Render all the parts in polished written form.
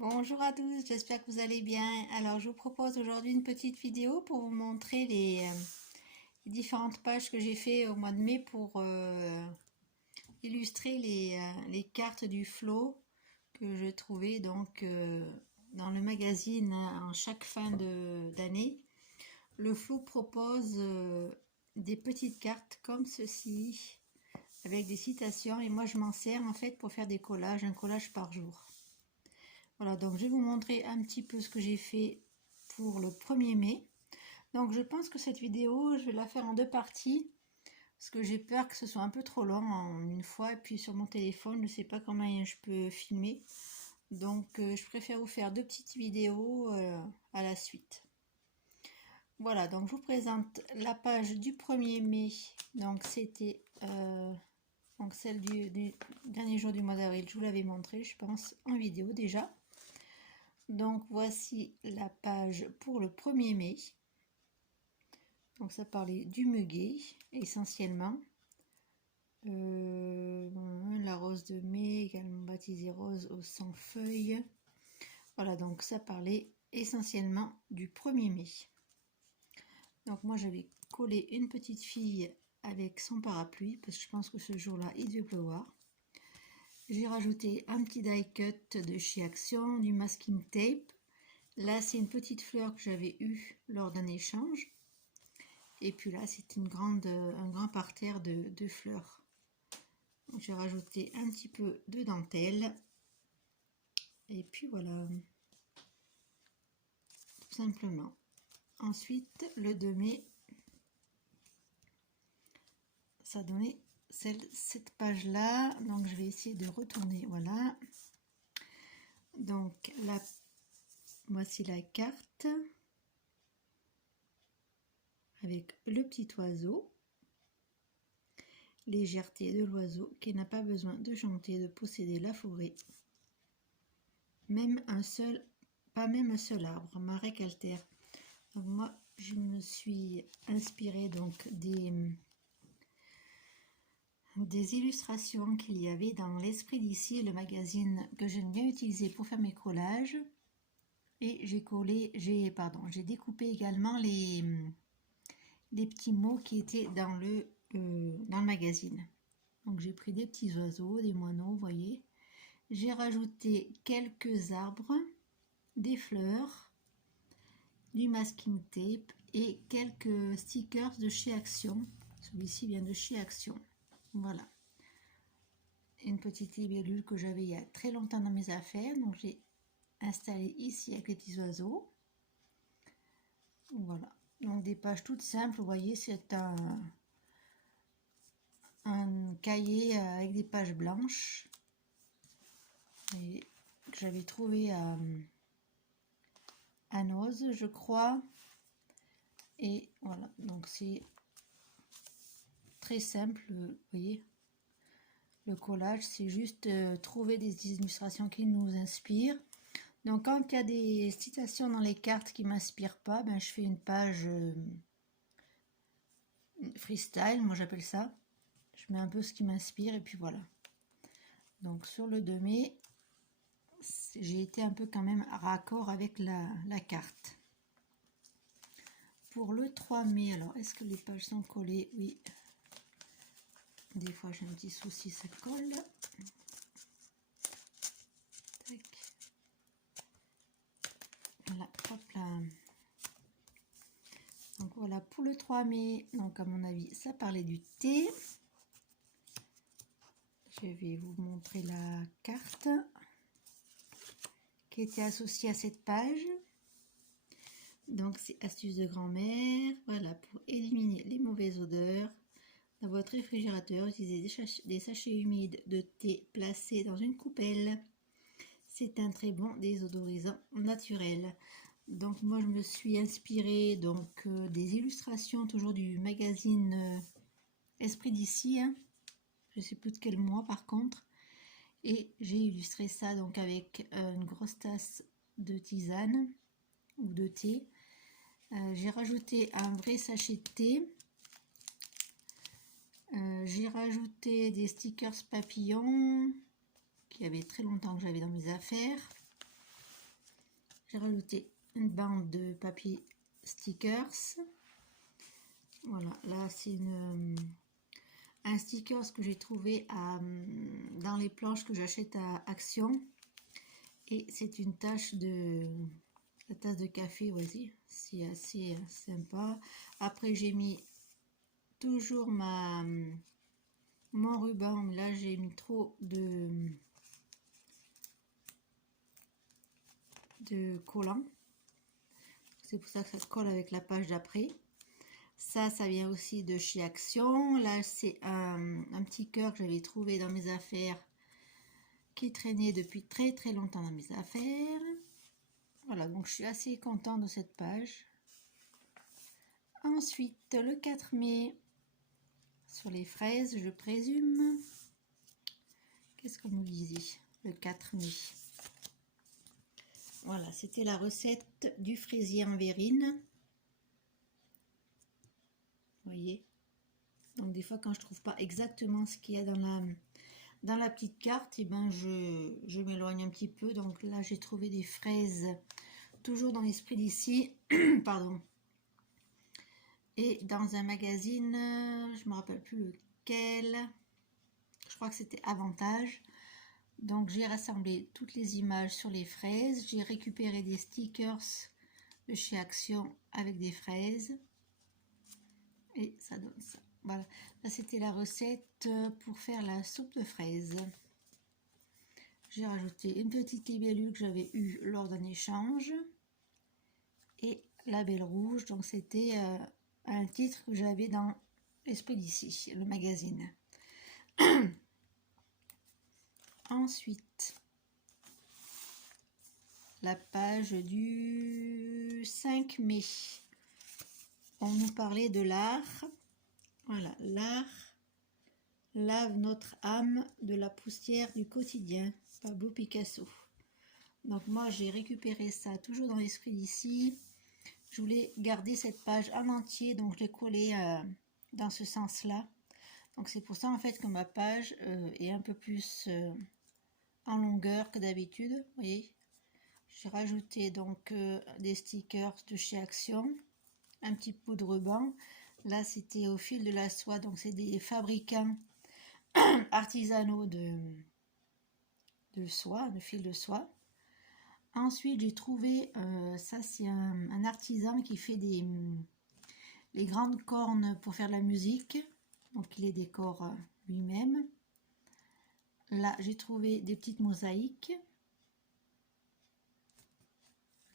Bonjour à tous, j'espère que vous allez bien. Alors je vous propose aujourd'hui une petite vidéo pour vous montrer les différentes pages que j'ai fait au mois de mai pour illustrer les cartes du Flow que je trouvais donc dans le magazine en chaque fin d'année. Le Flow propose des petites cartes comme ceci avec des citations et moi je m'en sers en fait pour faire des collages, un collage par jour. Voilà, donc je vais vous montrer un petit peu ce que j'ai fait pour le 1er mai. Donc je pense que cette vidéo, je vais la faire en deux parties, parce que j'ai peur que ce soit un peu trop long en une fois, et puis sur mon téléphone, je ne sais pas comment je peux filmer. Donc je préfère vous faire deux petites vidéos à la suite. Voilà, donc je vous présente la page du 1er mai. Donc c'était donc celle du dernier jour du mois d'avril. Je vous l'avais montré, je pense, en vidéo déjà. Donc voici la page pour le 1er mai. Donc ça parlait du muguet essentiellement. La rose de mai, également baptisée rose aux 100 feuilles. Voilà, donc ça parlait essentiellement du 1er mai. Donc moi j'avais collé une petite fille avec son parapluie parce que je pense que ce jour-là il devait pleuvoir. J'ai rajouté un petit die cut de chez Action, du masking tape. Là, c'est une petite fleur que j'avais eue lors d'un échange. Et puis là, c'est un grand parterre de fleurs. J'ai rajouté un petit peu de dentelle. Et puis voilà, tout simplement. Ensuite, le 2 mai, ça donnait cette page-là. Donc, je vais essayer de retourner. Voilà. Donc, là, voici la carte. Avec le petit oiseau, légèreté de l'oiseau qui n'a pas besoin de chanter, de posséder la forêt, pas même un seul arbre, marais calcaire. Donc moi je me suis inspirée donc des illustrations qu'il y avait dans l'Esprit d'ici, le magazine que j'aime bien utiliser pour faire mes collages, et j'ai découpé également les petits mots qui étaient dans le magazine. Donc j'ai pris des petits oiseaux, des moineaux, vous voyez. J'ai rajouté quelques arbres, des fleurs, du masking tape et quelques stickers de chez Action. Celui-ci vient de chez Action. Voilà. Une petite libellule que j'avais il y a très longtemps dans mes affaires. Donc j'ai installé ici avec les petits oiseaux. Voilà. Donc des pages toutes simples, vous voyez, c'est un cahier avec des pages blanches et que j'avais trouvé à Noz, je crois. Et voilà, donc c'est très simple, vous voyez. Le collage, c'est juste trouver des illustrations qui nous inspirent. Donc quand il y a des citations dans les cartes qui ne m'inspirent pas, ben, je fais une page freestyle, moi j'appelle ça. Je mets un peu ce qui m'inspire et puis voilà. Donc sur le 2 mai, j'ai été un peu quand même raccord avec la carte. Pour le 3 mai, alors est-ce que les pages sont collées? Oui. Des fois j'ai un petit souci, ça colle. Tac. Voilà, hop là. Donc voilà pour le 3 mai. Donc à mon avis, ça parlait du thé. Je vais vous montrer la carte qui était associée à cette page. Donc c'est astuce de grand-mère. Voilà, pour éliminer les mauvaises odeurs. Dans votre réfrigérateur, utilisez des sachets humides de thé placés dans une coupelle. C'est un très bon désodorisant naturel. Donc moi je me suis inspirée donc des illustrations toujours du magazine Esprit d'ici. Hein. Je ne sais plus de quel mois par contre. Et j'ai illustré ça donc avec une grosse tasse de tisane ou de thé. J'ai rajouté un vrai sachet de thé. J'ai rajouté des stickers papillons qui avaient très longtemps que j'avais dans mes affaires. j'ai rajouté une bande de papier stickers. Voilà, là c'est un sticker que j'ai trouvé dans les planches que j'achète à Action. Et c'est une tache la tasse de café, voici, c'est assez sympa. Après j'ai mis toujours mon ruban, là j'ai mis trop de collant. C'est pour ça que ça colle avec la page d'après. Ça vient aussi de chez Action. Là, c'est un petit cœur que j'avais trouvé dans mes affaires qui traînait depuis très très longtemps dans mes affaires. Voilà, donc je suis assez contente de cette page. Ensuite, le 4 mai, sur les fraises, je présume. Qu'est-ce qu'on nous disait le 4 mai? Voilà, c'était la recette du fraisier en verrine. Vous voyez? Donc des fois, quand je trouve pas exactement ce qu'il y a dans la petite carte, et ben je m'éloigne un petit peu. Donc là, j'ai trouvé des fraises, toujours dans l'esprit d'ici, pardon. Et dans un magazine, je me rappelle plus lequel, je crois que c'était Avantage. Donc j'ai rassemblé toutes les images sur les fraises, j'ai récupéré des stickers de chez Action avec des fraises. Et ça donne ça. Voilà, là c'était la recette pour faire la soupe de fraises. J'ai rajouté une petite libellule que j'avais eue lors d'un échange. Et la Belle Rouge, donc c'était un titre que j'avais dans l'esprit d'ici, le magazine. Ensuite, la page du 5 mai. On nous parlait de l'art. Voilà, l'art lave notre âme de la poussière du quotidien. Pablo Picasso. Donc moi j'ai récupéré ça toujours dans l'esprit d'ici. Je voulais garder cette page en entier, donc je l'ai collée dans ce sens-là. Donc c'est pour ça en fait que ma page est un peu plus en longueur que d'habitude. Vous voyez, j'ai rajouté donc des stickers de chez Action, un petit pot de ruban. Là c'était au fil de la soie, donc c'est des fabricants artisanaux de soie, de fil de soie. Ensuite j'ai trouvé, ça c'est un artisan qui fait les grandes cornes pour faire de la musique, donc il les décore lui-même. Là j'ai trouvé des petites mosaïques,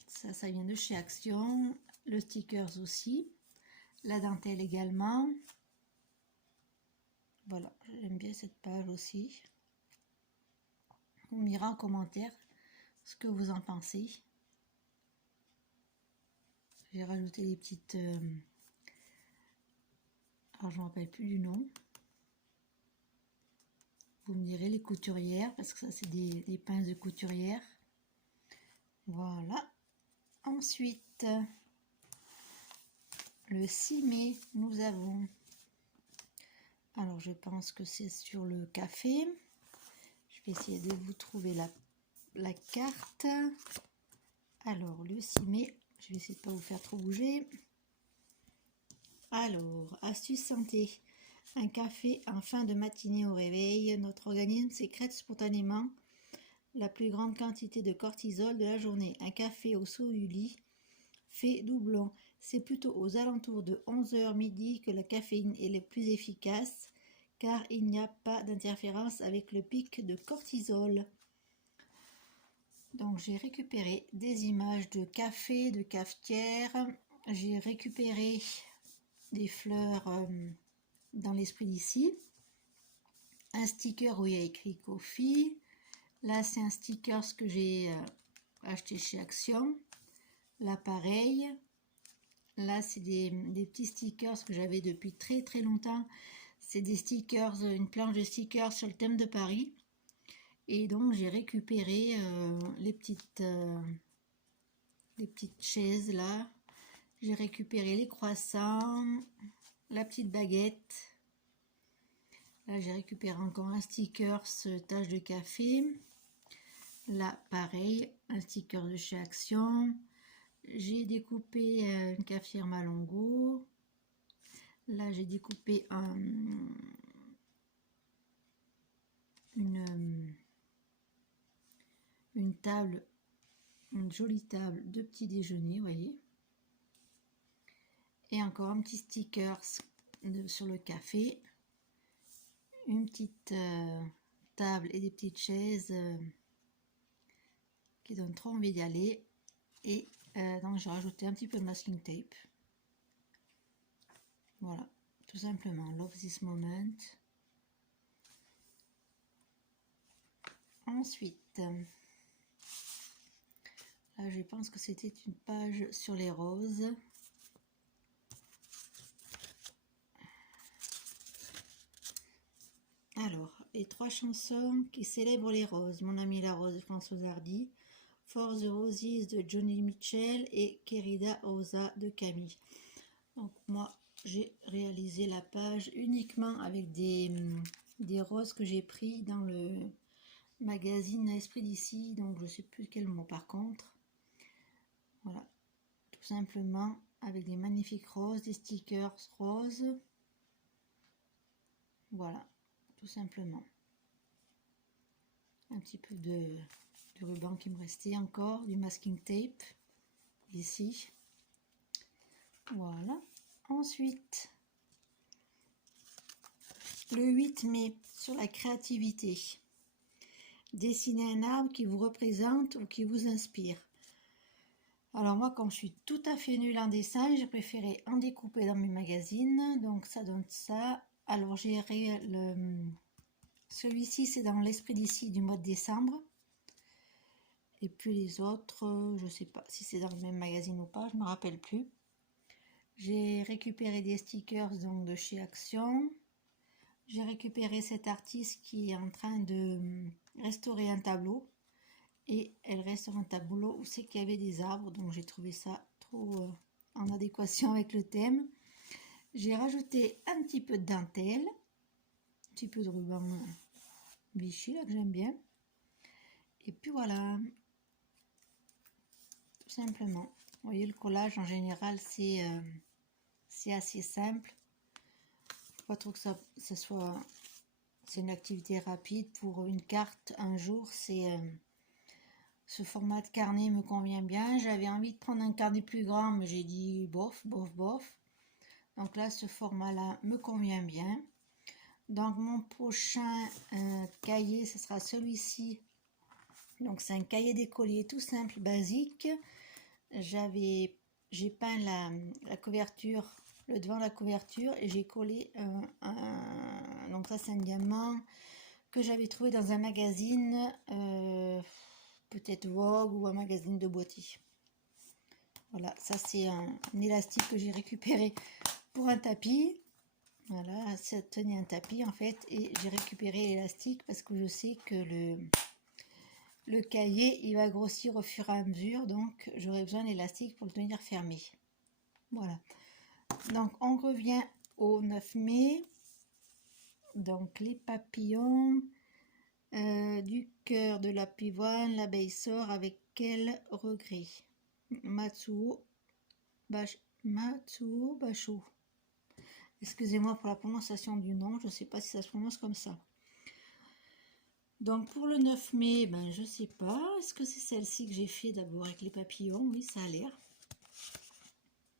ça vient de chez Action, le stickers aussi, la dentelle également. Voilà, j'aime bien cette page aussi. Vous me direz en commentaire ce que vous en pensez. J'ai rajouté des petites alors je ne me rappelle plus du nom. Vous me direz les couturières, parce que ça c'est des pinces de couturière. Voilà. Ensuite, le 6 mai, nous avons, alors je pense que c'est sur le café. Je vais essayer de vous trouver la carte. Alors, le 6 mai, je vais essayer de ne pas vous faire trop bouger. Alors, astuce santé. Un café en fin de matinée au réveil. Notre organisme sécrète spontanément la plus grande quantité de cortisol de la journée. Un café au saut du lit fait doublon. C'est plutôt aux alentours de 11h midi que la caféine est le plus efficace, car il n'y a pas d'interférence avec le pic de cortisol. Donc j'ai récupéré des images de café, de cafetière. J'ai récupéré des fleurs dans l'esprit d'ici. Un sticker où il y a écrit Coffee. Là c'est un sticker que j'ai acheté chez Action. Là pareil. Là c'est des petits stickers que j'avais depuis très très longtemps. C'est des stickers, une planche de stickers sur le thème de Paris. Et donc j'ai récupéré les petites chaises là. J'ai récupéré les croissants, la petite baguette. Là j'ai récupéré encore un sticker tache de café. Là, pareil, un sticker de chez Action. J'ai découpé une cafetière Malongo. Là, j'ai découpé une table, une jolie table de petit déjeuner, vous voyez. Et encore un petit sticker sur le café. Une petite table et des petites chaises qui donnent trop envie d'y aller. Et donc j'ai rajouté un petit peu de masking tape. Voilà, tout simplement. Love this moment. Ensuite, là je pense que c'était une page sur les roses. Alors, les 3 chansons qui célèbrent les roses. Mon ami la rose de Françoise Hardy, For the Roses de Johnny Mitchell et Querida Rosa de Camille. Donc moi, j'ai réalisé la page uniquement avec des roses que j'ai pris dans le magazine Esprit d'ici, donc je sais plus quel mot par contre. Voilà, tout simplement avec des magnifiques roses, des stickers roses. Voilà, tout simplement. Un petit peu de ruban qui me restait encore, du masking tape ici. Voilà. Ensuite, le 8 mai, sur la créativité. Dessinez un arbre qui vous représente ou qui vous inspire. Alors moi, comme je suis tout à fait nulle en dessin, j'ai préféré en découper dans mes magazines. Donc ça donne ça. Alors j'ai celui-ci, c'est dans l'Esprit d'ici du mois de décembre. Et puis les autres, je sais pas si c'est dans le même magazine ou pas, je ne me rappelle plus. J'ai récupéré des stickers donc de chez Action. J'ai récupéré cette artiste qui est en train de restaurer un tableau. Et elle restaure un tableau où c'est qu'il y avait des arbres. Donc j'ai trouvé ça trop en adéquation avec le thème. J'ai rajouté un petit peu de dentelle. Un petit peu de ruban Vichy là que j'aime bien. Et puis voilà. Tout simplement. Vous voyez, le collage en général c'est assez simple. Pas trop que ça soit... C'est une activité rapide pour une carte un jour. C'est ce format de carnet me convient bien. J'avais envie de prendre un carnet plus grand, mais j'ai dit bof, bof, bof. Donc là, ce format-là me convient bien. Donc mon prochain cahier, ce sera celui-ci. Donc c'est un cahier d'écolier tout simple, basique. J'ai peint la couverture, le devant de la couverture, et j'ai collé donc ça c'est un diamant que j'avais trouvé dans un magazine, peut-être Vogue ou un magazine de boîtier. Voilà, ça c'est un élastique que j'ai récupéré pour un tapis. Voilà, ça tenait un tapis en fait, et j'ai récupéré l'élastique parce que je sais que le cahier il va grossir au fur et à mesure, donc j'aurai besoin d'élastique pour le tenir fermé. Voilà, donc on revient au 9 mai. Donc les papillons, du cœur de la pivoine, l'abeille sort avec quel regret. Matsuo Basho. Excusez-moi pour la prononciation du nom, je ne sais pas si ça se prononce comme ça. Donc pour le 9 mai, ben je sais pas. Est-ce que c'est celle-ci que j'ai fait d'abord avec les papillons? Oui, ça a l'air.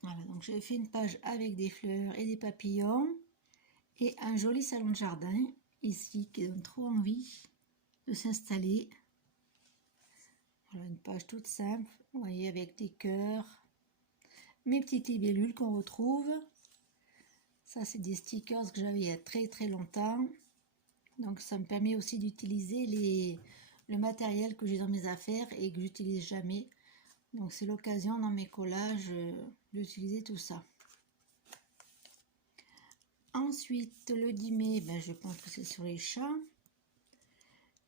Voilà, donc j'ai fait une page avec des fleurs et des papillons. Et un joli salon de jardin, ici, qui donne trop envie de s'installer. Voilà, une page toute simple, vous voyez, avec des cœurs. Mes petites libellules qu'on retrouve. Ça, c'est des stickers que j'avais il y a très très longtemps. Donc ça me permet aussi d'utiliser le matériel que j'ai dans mes affaires et que j'utilise jamais. Donc c'est l'occasion dans mes collages d'utiliser tout ça. Ensuite, le 10 mai, ben, je pense que c'est sur les chats.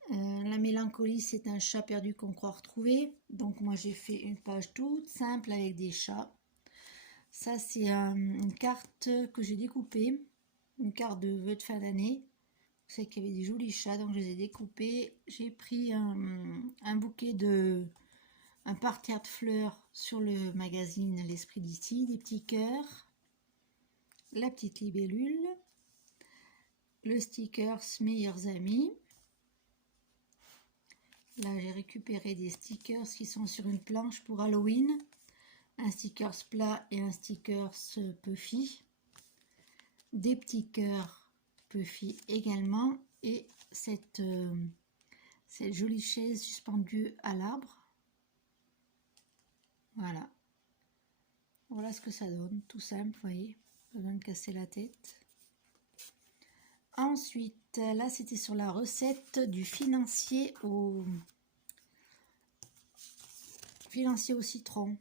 La mélancolie, c'est un chat perdu qu'on croit retrouver. Donc moi j'ai fait une page toute simple avec des chats. Ça c'est une carte que j'ai découpée, une carte de vœux de fin d'année. C'est qu'il y avait des jolis chats, donc je les ai découpés. J'ai pris un bouquet un parterre de fleurs sur le magazine L'Esprit d'ici, des petits cœurs, la petite libellule, le sticker Meilleurs Amis. Là, j'ai récupéré des stickers qui sont sur une planche pour Halloween. Un sticker plat et un sticker puffy. Des petits cœurs puffy également. Et cette jolie chaise suspendue à l'arbre. Voilà. Voilà ce que ça donne. Tout simple, vous voyez. Pas besoin de casser la tête. Ensuite, là, c'était sur la recette du financier au citron.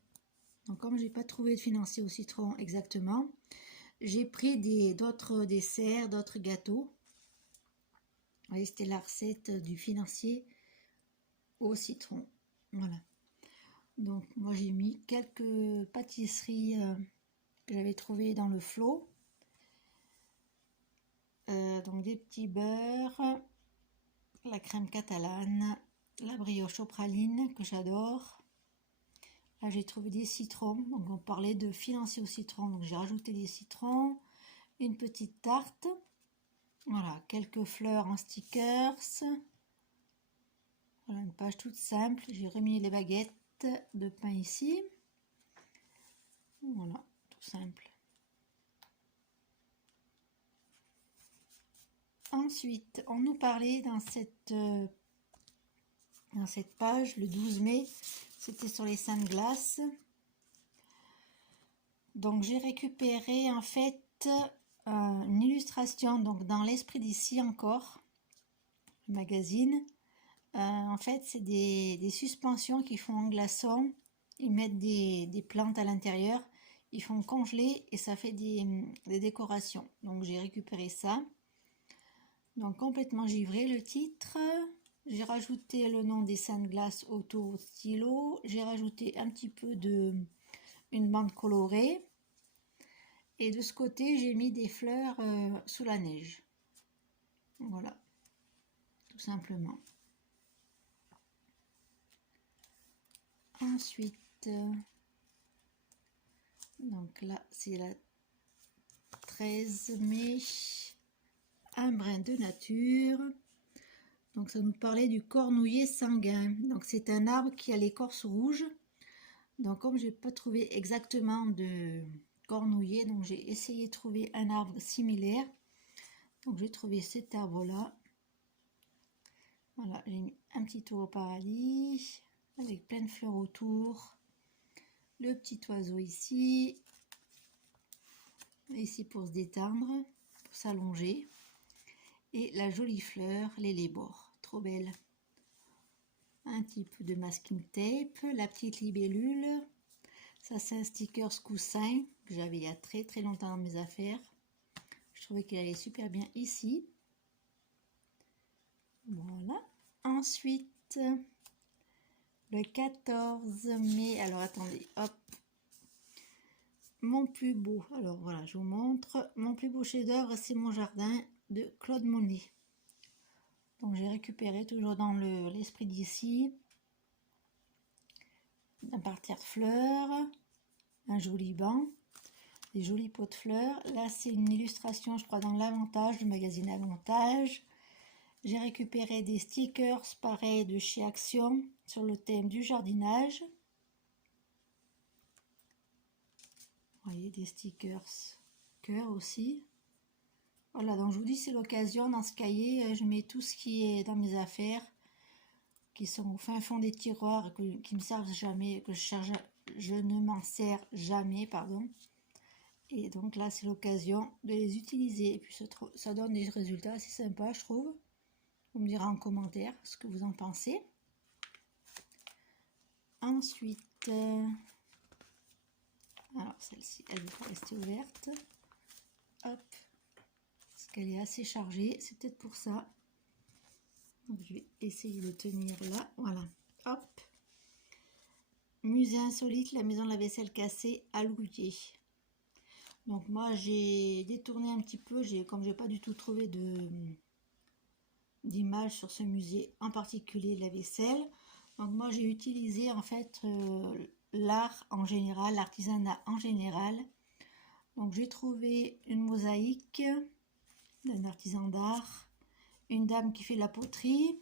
Donc, comme j'ai pas trouvé de financier au citron exactement, j'ai pris d'autres desserts, d'autres gâteaux. Vous voyez, c'était la recette du financier au citron. Voilà. Donc, moi, j'ai mis quelques pâtisseries que j'avais trouvées dans le flot. Donc, des petits beurres, la crème catalane, la brioche aux pralines que j'adore. Là, j'ai trouvé des citrons. Donc, on parlait de financier au citron. Donc, j'ai rajouté des citrons, une petite tarte. Voilà, quelques fleurs en stickers. Voilà, une page toute simple. J'ai remis les baguettes de pain ici. Voilà, tout simple. Ensuite, on nous parlait dans cette page, le 12 mai, c'était sur les seins de glace. Donc, j'ai récupéré en fait une illustration, donc dans l'Esprit d'ici encore, le magazine. En fait, c'est des suspensions qu'ils font en glaçon. Ils mettent des plantes à l'intérieur. Ils font congeler et ça fait des décorations. Donc, j'ai récupéré ça. Donc, complètement givré le titre. J'ai rajouté le nom des seins de glace autour stylo. J'ai rajouté un petit peu une bande colorée. Et de ce côté, j'ai mis des fleurs sous la neige. Voilà, tout simplement. Ensuite, donc là, c'est la 13 mai, un brin de nature. Donc ça nous parlait du cornouiller sanguin. Donc c'est un arbre qui a l'écorce rouge. Donc comme je n'ai pas trouvé exactement de cornouiller, donc j'ai essayé de trouver un arbre similaire. Donc j'ai trouvé cet arbre-là. Voilà, j'ai mis un petit tour au paradis avec plein de fleurs autour. Le petit oiseau ici. Ici pour se détendre, pour s'allonger. Et la jolie fleur, l'élébore, trop belle. Un petit peu de masking tape, la petite libellule. Ça c'est un sticker coussin que j'avais il y a très très longtemps dans mes affaires. Je trouvais qu'il allait super bien ici. Voilà. Ensuite, le 14 mai, alors attendez, hop. Mon plus beau, alors voilà, je vous montre. Mon plus beau chef-d'œuvre, c'est Mon jardin de Claude Monet. Donc j'ai récupéré toujours dans l'Esprit d'ici un parterre de fleurs, un joli banc, des jolis pots de fleurs. Là c'est une illustration, je crois, dans l'Avantage, du magazine Avantage. J'ai récupéré des stickers pareils de chez Action sur le thème du jardinage. Vous voyez, des stickers cœur aussi. Voilà, donc je vous dis, c'est l'occasion. Dans ce cahier, je mets tout ce qui est dans mes affaires, qui sont au fin fond des tiroirs, qui me servent jamais, que je ne m'en sers jamais, pardon. Et donc là, c'est l'occasion de les utiliser. Et puis ça donne des résultats assez sympas, je trouve. Vous me direz en commentaire ce que vous en pensez. Ensuite, alors celle-ci, elle ne va pas rester ouverte. Hop, parce qu'elle est assez chargée, c'est peut-être pour ça. Donc, je vais essayer de tenir là, voilà. Hop. Musée insolite, la maison de la vaisselle cassée à Louviers. Donc moi j'ai détourné un petit peu, comme j'ai pas du tout trouvé d'images sur ce musée, en particulier de la vaisselle. Donc moi j'ai utilisé en fait l'art en général, l'artisanat en général. Donc j'ai trouvé une mosaïque d'un artisan d'art, une dame qui fait la poterie,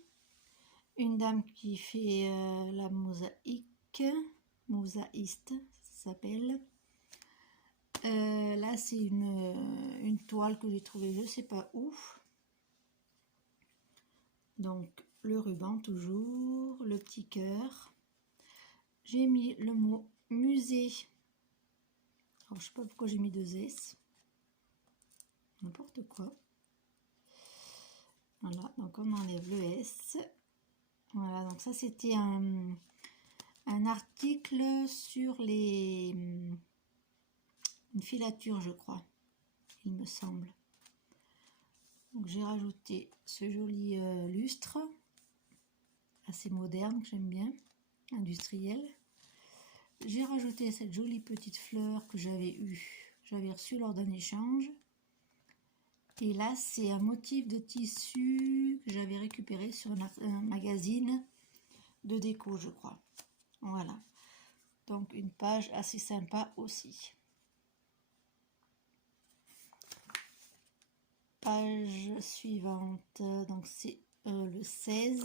une dame qui fait la mosaïque, mosaïste ça s'appelle. Là c'est une toile que j'ai trouvée je sais pas où. Donc le ruban toujours, le petit cœur. J'ai mis le mot musée. Alors je sais pas pourquoi j'ai mis 2 S. N'importe quoi. Voilà, donc on enlève le S. Voilà, donc ça c'était un article sur une filature, je crois, il me semble. Donc j'ai rajouté ce joli lustre, assez moderne, que j'aime bien, industriel. J'ai rajouté cette jolie petite fleur que j'avais reçue lors d'un échange. Et là, c'est un motif de tissu que j'avais récupéré sur un magazine de déco, je crois. Voilà. Donc, une page assez sympa aussi. Page suivante. Donc, c'est le 16.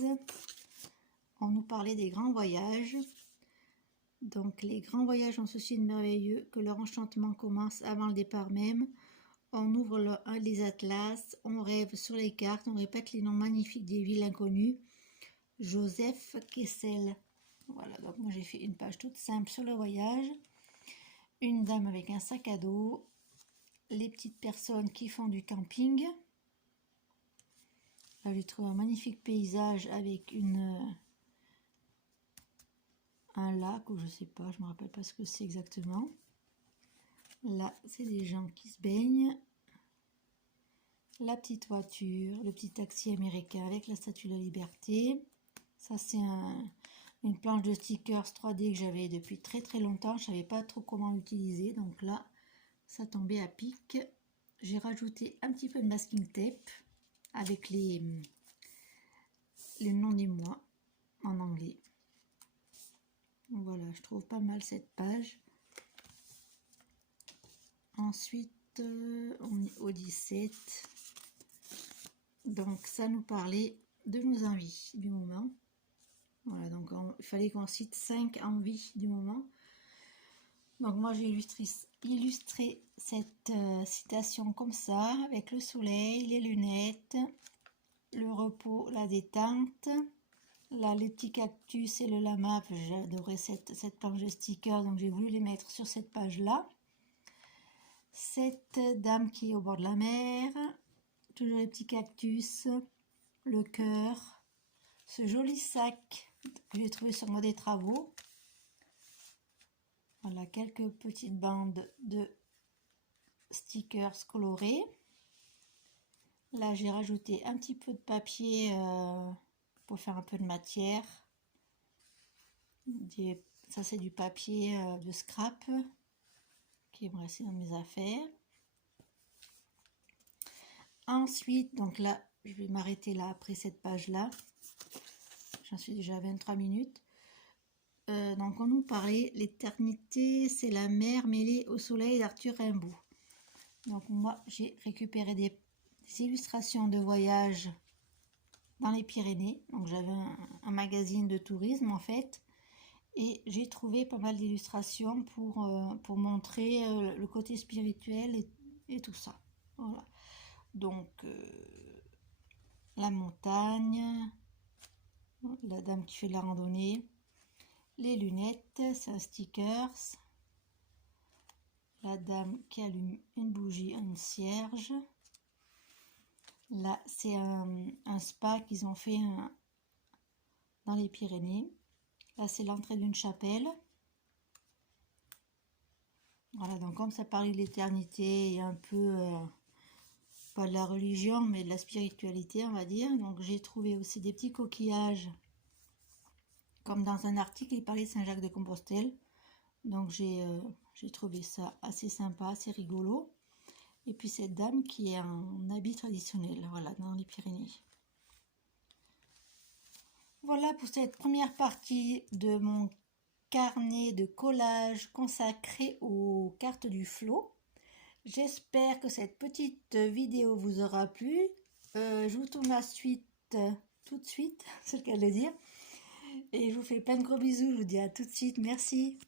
On nous parlait des grands voyages. Donc, les grands voyages ont ceci de merveilleux que leur enchantement commence avant le départ même. On ouvre les atlas, on rêve sur les cartes, on répète les noms magnifiques des villes inconnues. Joseph Kessel. Voilà, donc moi j'ai fait une page toute simple sur le voyage. Une dame avec un sac à dos. Les petites personnes qui font du camping. Là j'ai trouvé un magnifique paysage avec un lac ou je sais pas, je me rappelle pas ce que c'est exactement. Là, c'est des gens qui se baignent. La petite voiture, le petit taxi américain avec la statue de la liberté. Ça, c'est une planche de stickers 3D que j'avais depuis très très longtemps. Je ne savais pas trop comment l'utiliser. Donc là, ça tombait à pic. J'ai rajouté un petit peu de masking tape avec les noms des mois en anglais. Voilà, je trouve pas mal cette page. Ensuite, on est au 17. Donc, ça nous parlait de nos envies du moment. Voilà, donc il fallait qu'on cite 5 envies du moment. Donc, moi, j'ai illustré cette citation comme ça, avec le soleil, les lunettes, le repos, la détente. Là, les petits cactus et le lama, j'adorais cette planche de stickers, donc j'ai voulu les mettre sur cette page-là. Cette dame qui est au bord de la mer, toujours les petits cactus, le cœur, ce joli sac que j'ai trouvé sur Mode et Travaux. Voilà, quelques petites bandes de stickers colorés. Là, j'ai rajouté un petit peu de papier pour faire un peu de matière. Ça, c'est du papier de scrap qui me restait dans mes affaires. Ensuite, donc là, je vais m'arrêter là après cette page-là. J'en suis déjà à 23 minutes. Donc, on nous parlait l'éternité, c'est la mer mêlée au soleil d'Arthur Rimbaud. Donc, moi, j'ai récupéré des illustrations de voyage dans les Pyrénées. Donc, j'avais un magazine de tourisme, en fait. Et j'ai trouvé pas mal d'illustrations pour montrer le côté spirituel et tout ça. Voilà. Donc, la montagne, la dame qui fait de la randonnée, les lunettes, c'est un stickers, la dame qui allume une bougie, une cierge. Là, c'est un spa qu'ils ont fait dans les Pyrénées. Là, c'est l'entrée d'une chapelle. Voilà, donc comme ça parlait de l'éternité et un peu, pas de la religion, mais de la spiritualité, on va dire. Donc j'ai trouvé aussi des petits coquillages, comme dans un article, il parlait de Saint-Jacques de Compostelle. Donc j'ai trouvé ça assez sympa, assez rigolo. Et puis cette dame qui est en habit traditionnel, voilà, dans les Pyrénées. Voilà pour cette première partie de mon carnet de collage consacré aux cartes du flot. J'espère que cette petite vidéo vous aura plu. Je vous tourne la suite tout de suite, c'est le cas de le dire. Et je vous fais plein de gros bisous, je vous dis à tout de suite, merci.